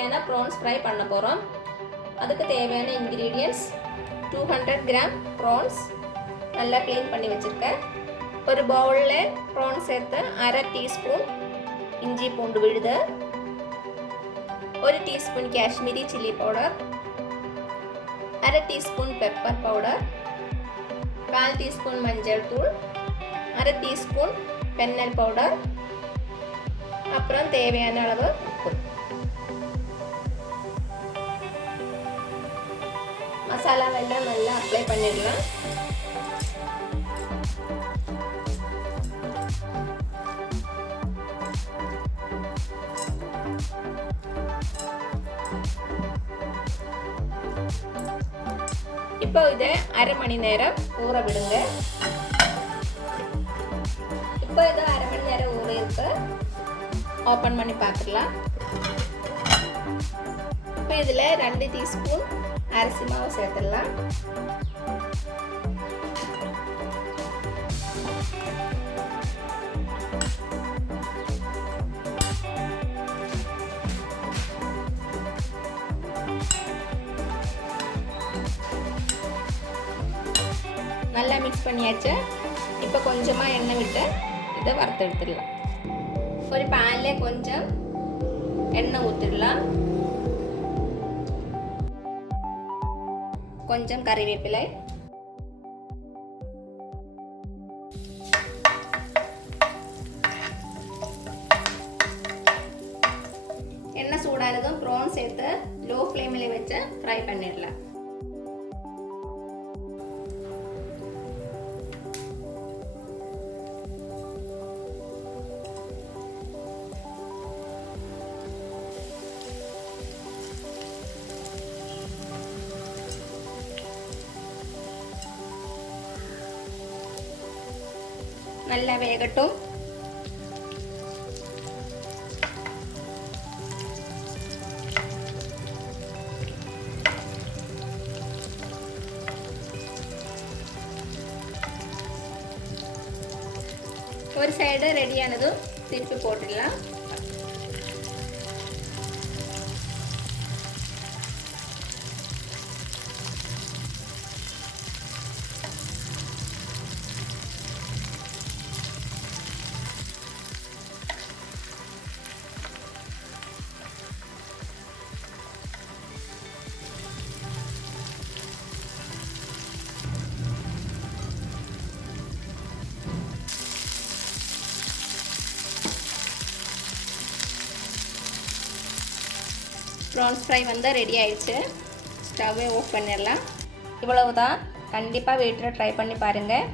சுவையான prawns fry பண்ண போகிறோம். அதுக்கு தேவையான ingredients 200 கிராம் prawns நல்லா க்ளீன் பண்ணி வச்சுருக்கேன். ஒரு பவுலில் prawns சேர்த்து 1/2 டீஸ்பூன் இஞ்சி பூண்டு விழுது, 1 teaspoon Kashmiri chilli powder, 1/2 teaspoon pepper powder, 1/4 teaspoon மஞ்சள் தூள், 1/2 டீஸ்பூன் பென்னல் பவுடர், அப்புறம் தேவையான அளவு உப்பு. மசாலாவெல்லாம் நல்லா அப்ளை பண்ணிடலாம். இப்போ இதை 1/2 மணி நேரம் ஊற விடுங்க. இப்போ இதை 1/2 மணி நேரம் ஊற இருக்கு. ஓப்பன் பண்ணி பார்த்துக்கலாம். இப்போ இதில் 2 டீஸ்பூன் அரிசி மாவு சேர்த்துடலாம். நல்லா மிக்ஸ் பண்ணியாச்சு. இப்போ கொஞ்சமாக எண்ணெய் விட்டு இதை வறுத்து எடுத்துடலாம். ஒரு பேனில் கொஞ்சம் எண்ணெய் ஊற்றிடலாம். கொஞ்சம் கறிவேப்பிலை, எண்ணெய் சூடானதும் ப்ரான் சேர்த்து லோ ஃப்ளேமில் வச்சு ஃப்ரை பண்ணிடலாம். நல்லா வேகட்டும். ஒரு சைடு ரெடியானதும் திருப்பி போட்டுடலாம். ப்ரான்ஸ் ஃப்ரை வந்து ரெடி ஆயிடுச்சு. ஸ்டவ்வை ஆஃப் பண்ணிடலாம். இவ்வளவு தான். கண்டிப்பாக வீட்டில் ட்ரை பண்ணி பாருங்கள்.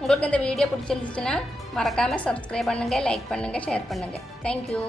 உங்களுக்கு இந்த வீடியோ பிடிச்சிருந்துச்சுன்னா மறக்காமல் சப்ஸ்கிரைப் பண்ணுங்கள், லைக் பண்ணுங்கள், ஷேர் பண்ணுங்கள். தேங்க்யூ.